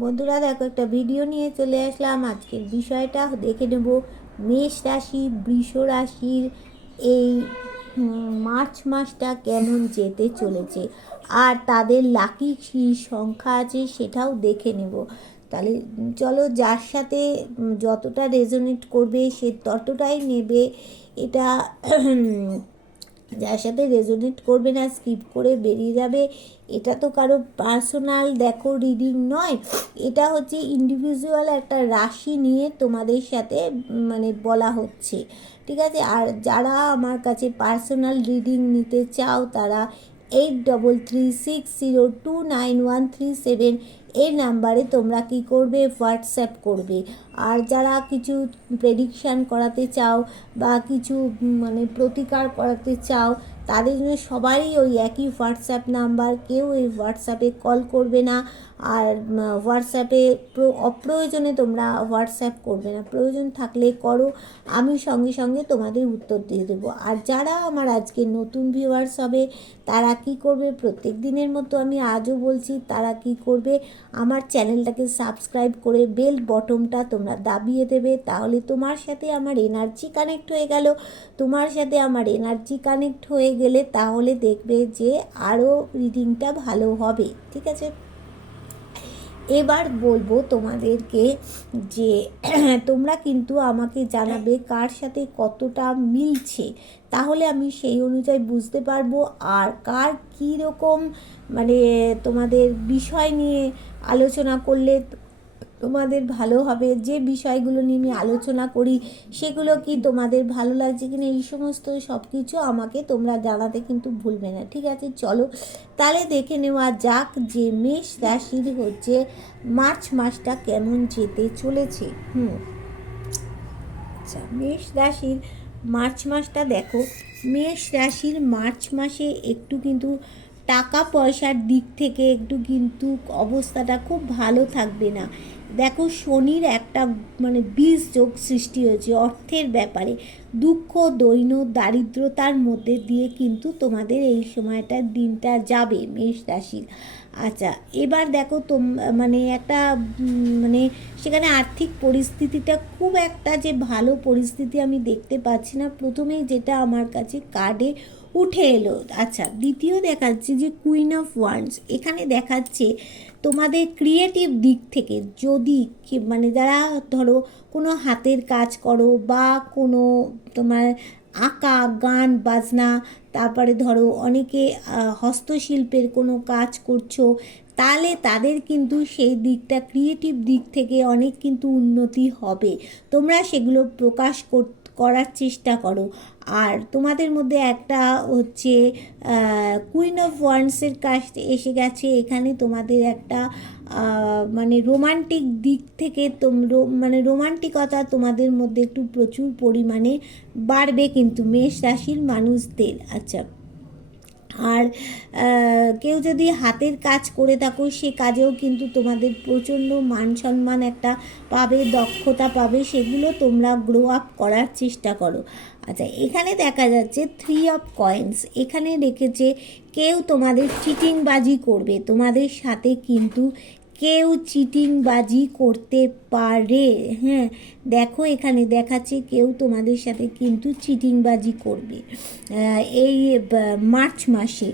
বন্ধুরা দেখো, একটা ভিডিও নিয়ে চলে আসলাম। আজকের বিষয়টা দেখে নেব মেষ রাশি বৃষ রাশির এই মার্চ মাসটা কেমন যেতে চলেছে, আর তাদের লাকি কী সংখ্যা আছে সেটাও দেখে নেব। তাহলে চলো, যার সাথে যতটা রেজোনেট করবে সে ততটাই নেবে। এটা যার সাথে রেজোনেট করবে না স্কিপ করে বেরিয়ে যাবে। এটা তো কারো পার্সোনাল দেখো রিডিং নয়, এটা হচ্ছে ইন্ডিভিজুয়াল একটা রাশি নিয়ে তোমাদের সাথে বলা হচ্ছে, ঠিক আছে। আর যারা আমার কাছে পার্সোনাল রিডিং নিতে চাও তারা 8336029137 এই নাম্বারে তোমরা কি করবে, হোয়াটসঅ্যাপ করবে। আর যারা কিছু প্রেডিকশান করাতে চাও বা কিছু প্রতিকার করাতে চাও, তাদের জন্য সবারই ওই একই হোয়াটসঅ্যাপ নাম্বার। কেউ এই হোয়াটসঅ্যাপে কল করবে না, আর হোয়াটসঅ্যাপে অপ্রয়োজনে তোমরা হোয়াটসঅ্যাপ করবে না, প্রয়োজন থাকলে করো, আমি সঙ্গে সঙ্গে তোমাদের উত্তর দিয়ে দেবো। আর যারা আমার আজকে নতুন ভিউয়ার্স হবে তারা কি করবে, প্রত্যেক দিনের মতো আমি আজও বলছি, তারা কি করবে, আমার চ্যানেলটাকে সাবস্ক্রাইব করে বেল বটনটা তোমরা দাবিয়ে দেবে। তাহলে তোমার সাথে আমার এনার্জি কানেক্ট হয়ে গেল। তোমার সাথে আমার এনার্জি কানেক্ট হয়ে গেলে তাহলে দেখবে যে আরও রিডিংটা ভালো হবে, ঠিক আছে। এবার বলবো তোমাদেরকে যে তোমরা কিন্তু আমাকে জানাবে কার সাথে কতটা মিলছে, তাহলে আমি সেই অনুযায়ী বুঝতে পারবো আর কার কী রকম তোমাদের বিষয় নিয়ে আলোচনা করলে তোমাদের ভালো হবে। যে বিষয়গুলো নিয়ে আমি আলোচনা করি সেগুলো কি তোমাদের ভালো লাগছে কিনা, এই সমস্ত সব কিছু আমাকে তোমরা জানাতে কিন্তু ভুলবে না, ঠিক আছে। চলো তাহলে দেখে নেওয়া যাক যে মেষ রাশির হচ্ছে মার্চ মাসটা কেমন যেতে চলেছে। আচ্ছা, মেষ রাশির মার্চ মাসটা দেখো। মেষ রাশির মার্চ মাসে একটু কিন্তু টাকা পয়সার দিক থেকে একটু কিন্তু অবস্থাটা খুব ভালো থাকবে না। দেখো, শনির একটা বীজ যোগ সৃষ্টি হয়েছে অর্থের ব্যাপারে। দুঃখ দৈন্য দারিদ্রতার মধ্যে দিয়ে কিন্তু তোমাদের এই সময়টা দিনটা যাবে মেষ রাশির। আচ্ছা, এবার দেখো একটা সেখানে আর্থিক পরিস্থিতিটা খুব একটা যে ভালো পরিস্থিতি আমি দেখতে পাচ্ছি না, প্রথমেই যেটা আমার কাছে কার্ডে উঠে এলো। আচ্ছা, দ্বিতীয় দেখাচ্ছে যে কুইন অফ ওয়ান্ডস। এখানে দেখাচ্ছে তোমাদের ক্রিয়েটিভ দিক থেকে যদি যারা ধরো কোনো হাতের কাজ করো বা কোনো তোমার আঁকা গান বাজনা, তারপরে ধরো অনেকে হস্তশিল্পের কোনো কাজ করছো, তাহলে তাদের কিন্তু সেই দিকটা ক্রিয়েটিভ দিক থেকে অনেক কিন্তু উন্নতি হবে। তোমরা সেগুলো প্রকাশ করার চেষ্টা করো। আর তোমাদের মধ্যে একটা হচ্ছে কুইন অফ ওয়ান্ডসের কাজ এসে গেছে। এখানে তোমাদের একটা রোমান্টিক দিক থেকে রোমান্টিকতা তোমাদের মধ্যে একটু প্রচুর পরিমাণে বাড়বে কিন্তু মেষ রাশির মানুষদের। আচ্ছা, আর কেউ যদি হাতের কাজ করে থাকো সে কাজেও কিন্তু তোমাদের প্রচণ্ড মান সম্মান একটা পাবে, দক্ষতা পাবে, সেগুলো তোমরা গ্রো আপ করার চেষ্টা করো। আচ্ছা, এখানে দেখা যাচ্ছে 3 অফ কয়েন্স। এখানে রেখেছে কেউ তোমাদের চিটিংবাজি করবে, তোমাদের সাথে কিন্তু কেউ চিটিংবাজি করতে পারে। হ্যাঁ, দেখো এখানে দেখাচ্ছে কেউ তোমাদের সাথে কিন্তু চিটিংবাজি করবে এই মার্চ মাসে।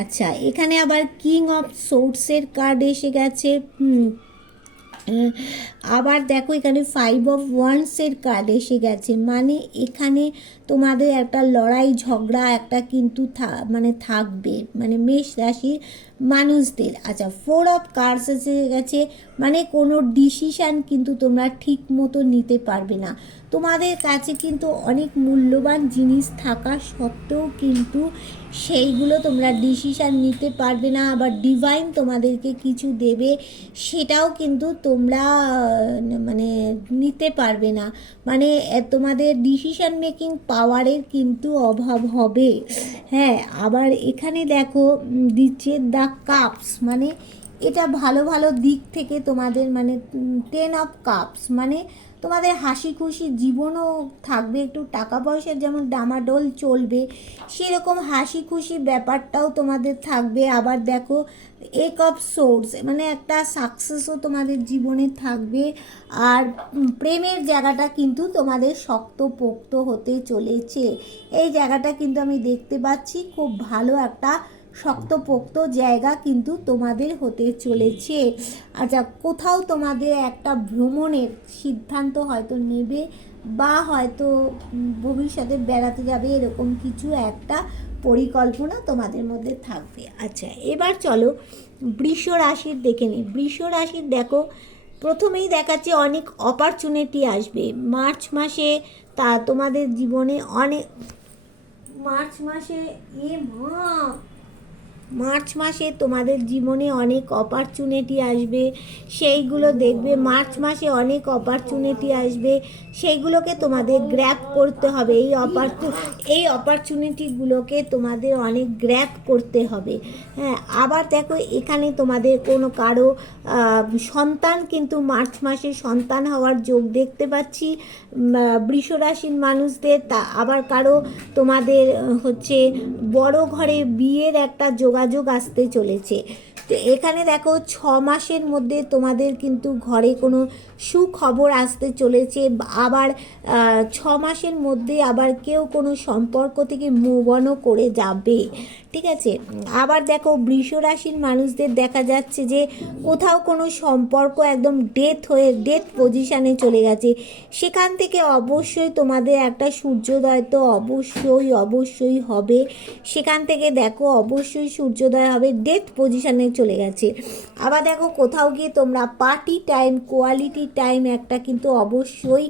আচ্ছা, এখানে আবার কিং অফ সোর্সের কার্ড এসে গেছে। আবার দেখো এখানে 5 অফ ওয়ান্ডসের কার্ড এসে গেছে, এখানে তোমাদের একটা লড়াই ঝগড়া একটা কিন্তু থাকবে মেষ রাশির মানুষদের। আচ্ছা, 4 অফ কার্ডস এসে গেছে, কোনো ডিসিশান কিন্তু তোমরা ঠিক মতো নিতে পারবে না। তোমাদের কাছে কিন্তু অনেক মূল্যবান জিনিস থাকা সত্ত্বেও কিন্তু সেইগুলো তোমরা ডিসিশান নিতে পারবে না। আবার ডিভাইন তোমাদেরকে কিছু দেবে, সেটাও কিন্তু তোমরা নিতে পারবে না। তোমাদের ডিসিশান মেকিং পাওয়ারের কিন্তু অভাব হবে। হ্যাঁ, আবার এখানে দেখো দিচ্ছে দ্য কাপস, এটা ভালো ভালো দিক থেকে তোমাদের মানে 10 of Cups, মানে তোমাদের হাসি খুশি জীবনও থাকবে, একটু টাকা পয়সার যেমন ডামাডোল চলবে সেরকম হাসি খুশি ব্যাপারটাও তোমাদের থাকবে। আবার দেখো Eight of Swords, মানে একটা সাকসেসও তোমাদের জীবনে থাকবে। আর প্রেমের জায়গাটা কিন্তু তোমাদের শক্তপোক্ত হতে চলেছে, এই জায়গাটা কিন্তু আমি দেখতে পাচ্ছি, খুব ভালো একটা শক্তপোক্ত জায়গা কিন্তু তোমাদের হতে চলেছে। আচ্ছা, কোথাও তোমাদের একটা ভ্রমণের সিদ্ধান্ত হয়তো নেবে, বা হয়তো ভবিষ্যতে বেড়াতে যাবে, এরকম কিছু একটা পরিকল্পনা তোমাদের মধ্যে থাকবে। আচ্ছা, এবার চলো বৃষ রাশির দেখে নিই। বৃষ রাশির দেখো, প্রথমেই দেখাচ্ছে অনেক অপরচুনিটি আসবে মার্চ মাসে, তা তোমাদের জীবনে অনেক মার্চ মাসে মার্চ মাসে তোমাদের জীবনে অনেক অপরচুনিটি আসবে, সেইগুলো দেখবে। মার্চ মাসে অনেক অপরচুনিটি আসবে, সেইগুলোকে তোমাদের গ্র্যাব করতে হবে। এই অপরচুনিটিগুলোকে তোমাদের অনেক গ্র্যাব করতে হবে। হ্যাঁ, আবার দেখো এখানে তোমাদের কোনো কারো সন্তান কিন্তু মার্চ মাসে সন্তান হওয়ার যোগ দেখতে পাচ্ছি বৃষ রাশির মানুষদের। তা আবার কারো তোমাদের হচ্ছে বড় ঘরে বিয়ের একটা যোগাযোগ আসতে চলেছে। তো এখানে দেখো 6 মাসের মধ্যে তোমাদের কিন্তু ঘরে কোনো সুখবর আসতে চলেছে। আবার 6 মাসের মধ্যে আবার কেউ কোনো সম্পর্ক থেকে মুভ অনও করে যাবে, ঠিক আছে। আবার দেখো বৃষ রাশির মানুষদের দেখা যাচ্ছে যে কোথাও কোনো সম্পর্ক একদম ডেথ পজিশানে চলে গেছে, সেখান থেকে অবশ্যই তোমাদের একটা সূর্যোদয় তো অবশ্যই হবে। সেখান থেকে দেখো অবশ্যই সূর্যোদয় হবে, ডেথ পজিশানে চলে গেছে। আবার দেখো কোথাও গিয়ে তোমরা পার্টি টাইম, কোয়ালিটি টাইম একটা কিন্তু অবশ্যই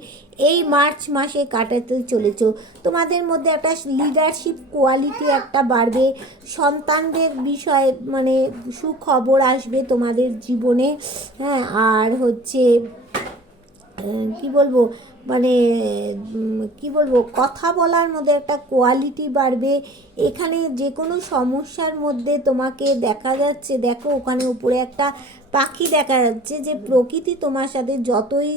এই মার্চ মাসে কাটাতে চলেছ। তোমাদের মধ্যে একটা লিডারশিপ কোয়ালিটি একটা বাড়বে, সন্তানদের বিষয়ে মানে সুখবর আসবে তোমাদের জীবনে। হ্যাঁ, আর হচ্ছে কি বলবো, মানে কি বলবো, কথা বলার মধ্যে একটা কোয়ালিটি বাড়বে। এখানে যে কোনো সমস্যার মধ্যে তোমাকে দেখা যাচ্ছে, দেখো ওখানে উপরে একটা পাখি দেখা যাচ্ছে, যে প্রকৃতি তোমার সাথে যতই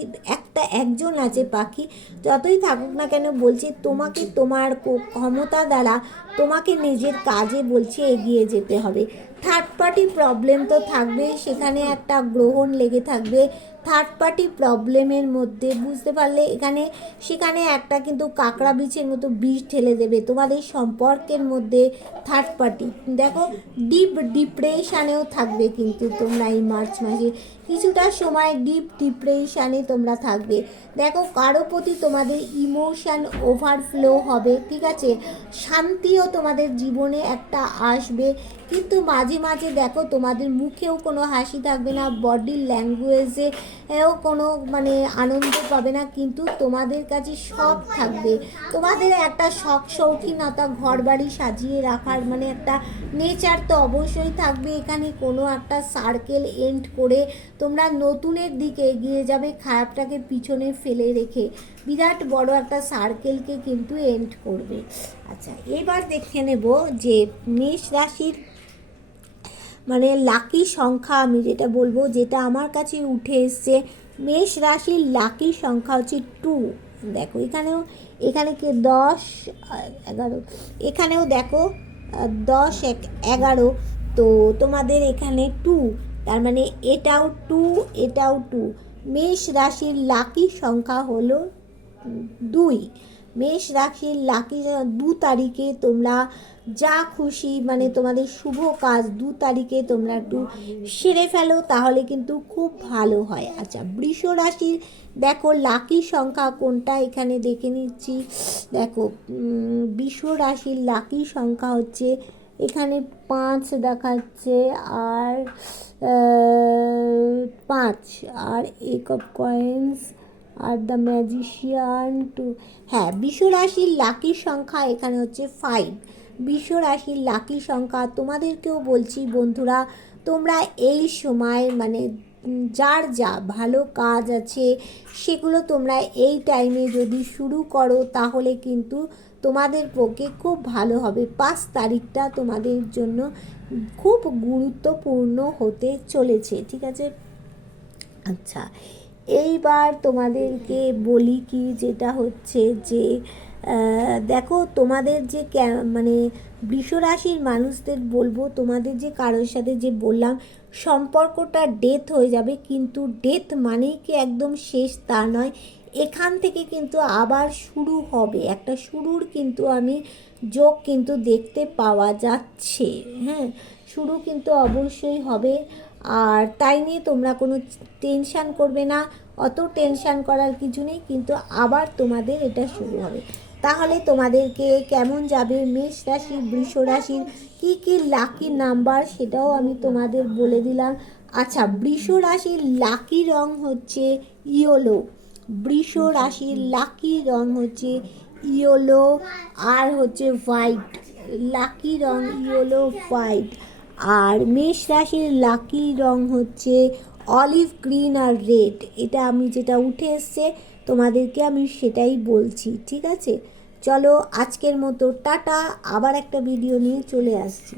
একজন আছে পাখি, যতই থাকুক না কেন বলছে তোমাকে তোমার ক্ষমতা দ্বারা তোমাকে নিজের কাজে বলছে এগিয়ে যেতে হবে। থার্ড পার্টি প্রবলেম তো থাকবে, সেখানে একটা গ্রহণ লেগে থাকবে থার্ড পার্টি প্রবলেমের মধ্যে, বুঝতে পারলে। সেখানে একটা কিন্তু কাঁকড়া বিছের মতো বিষ ঠেলে দেবে তোমাদের সম্পর্কের মধ্যে থার্ড পার্টি। দেখো ডিপ্রেশানেও থাকবে কিন্তু তোমরা এই মার্চ মাসে কিছুটা সময় ডিপ্রেশানে তোমরা থাকবে। দেখো কারো প্রতি তোমাদের ইমোশান ওভারফ্লো হবে, ঠিক আছে। শান্তিও তোমাদের জীবনে একটা আসবে, কিন্তু মাঝে মাঝে দেখো তোমাদের মুখেও কোনো হাসি থাকবে না, বডি ল্যাঙ্গুয়েজে কোনো মানে আনন্দ পাবে না, কিন্তু তোমাদের কাছে সব থাকবে। তোমাদের একটা শৌখিনতা, ঘর বাড়ি সাজিয়ে রাখার মানে একটা নেচার তো অবশ্যই থাকবে। এখানে কোনো একটা সার্কেল এন্ড করে তোমরা নতুনের দিকে এগিয়ে যাবে, খারাপটাকে পিছনে ফেলে রেখে বিরাট বড় একটা সার্কেলকে কিন্তু এন্ড করবে। আচ্ছা, এবার দেখে নেব যে মেষ রাশির মানে লাকি সংখ্যা, আমি যেটা বলবো, যেটা আমার কাছে উঠে এসছে, মেষ রাশির লাকি সংখ্যা হচ্ছে 2। দেখো এখানে কি 10 11, এখানেও দেখো 10 11, তো তোমাদের এখানে 2, তার মানে এটাও 2। মেষ রাশির লাকি সংখ্যা হলো 2। মেষ রাশির লাকি 2 তারিখে তোমরা যা খুশি মানে তোমাদের শুভ কাজ 2 তারিখে তোমরা একটু সেরে ফেলো, তাহলে কিন্তু খুব ভালো হয়। আচ্ছা, বৃষ রাশির দেখো লাকি সংখ্যা কোনটা, এখানে দেখে নিচ্ছি। দেখো বৃষ রাশির লাকি সংখ্যা হচ্ছে এখানে 5 দেখাচ্ছে, আর 5, আর এক of coins, are the magician 2। হ্যাঁ, বৃষ রাশির লাকি সংখ্যা এখানে হচ্ছে 5। বৃষ রাশির লাকি সংখ্যা। তোমাদেরকেও বলছি বন্ধুরা, তোমরা এই সময় মানে যার যা ভালো কাজ আছে সেগুলো তোমরা এই টাইমে যদি শুরু করো তাহলে কিন্তু তোমাদের পক্ষে খুব ভালো হবে। 5 তারিখটা তোমাদের জন্য খুব গুরুত্বপূর্ণ হতে চলেছে, ঠিক আছে। আচ্ছা, এইবার তোমাদেরকে বলি কি, যেটা হচ্ছে যে দেখো তোমাদের যে মানে বৃষরাশির মানুষদের বলবো, তোমাদের যে কারোর সাথে যে বললাম সম্পর্কটা ডেথ হয়ে যাবে, কিন্তু ডেথ মানেই কি একদম শেষ তা নয়, এখান থেকে কিন্তু আবার শুরু হবে, একটা শুরুর কিন্তু আমি যোগ কিন্তু দেখতে পাওয়া যাচ্ছে। হ্যাঁ, শুরু কিন্তু অবশ্যই হবে। আর তাই নিয়ে তোমরা কোনো টেনশান করবে না, অত টেনশান করার কিছু নেই, কিন্তু আবার তোমাদের এটা শুরু হবে। তাহলে তোমাদেরকে কেমন যাবে মেষ রাশি বৃষ রাশির কী কী লাকি নাম্বার সেটাও আমি তোমাদের বলে দিলাম। আচ্ছা, বৃষ রাশির লাকি রং হচ্ছে ইয়েলো, বৃষ রাশির লাকি রং হচ্ছে ইয়েলো আর হচ্ছে হোয়াইট, লাকি রং ইয়েলো হোয়াইট। আর মেষ রাশির লাকি রং হচ্ছে অলিভ গ্রিন আর রেড, এটা আমি যেটা উঠে এসছে তোমাদেরকে আমি সেটাই বলছি, ঠিক আছে। চলো আজকের মতো টাটা, আবার একটা ভিডিও নিয়ে চলে আসছি।